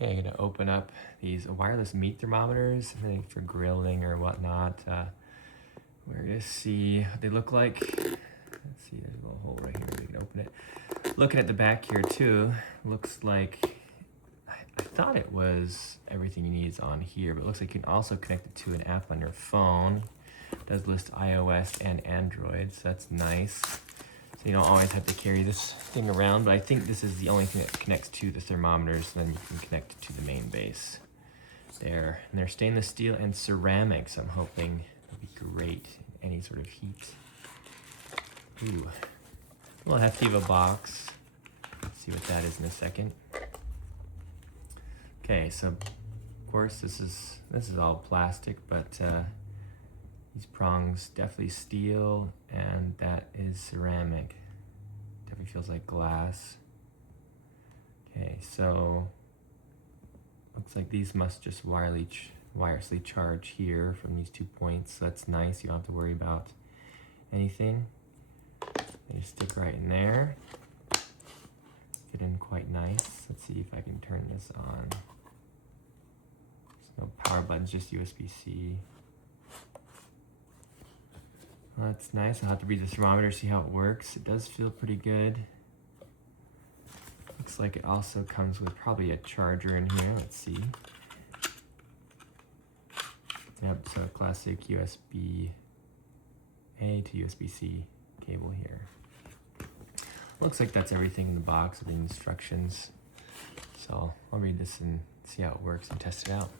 Okay, I'm gonna open up these wireless meat thermometers, I think for grilling or whatnot. We're gonna see what they look like. Let's see, there's a little hole right here, we can open it. Looking at the back here too, looks like, I thought it was everything you need is on here, but it looks like you can also connect it to an app on your phone. It does list iOS and Android, so that's nice. So you don't always have to carry this thing around, but I think this is the only thing that connects to the thermometers, so then you can connect it to the main base. There, and they're stainless steel and ceramic, so I'm hoping it'll be great in any sort of heat. Ooh, a little hefty of a box. Let's see what that is in a second. Okay, so of course this is all plastic, but these prongs definitely steel, and that is ceramic. Definitely feels like glass. Okay, so looks like these must just wirelessly charge here from these 2 points. So that's nice. You don't have to worry about anything. They just stick right in there. Fit in quite nice. Let's see if I can turn this on. There's no power buttons, just USB-C. Well, that's nice. I'll have to read the thermometer, see how it works. It does feel pretty good. Looks like it also comes with probably a charger in here. Let's see. Yep, so a classic USB-A to USB-C cable here. Looks like that's everything in the box with the instructions. So I'll read this and see how it works and test it out.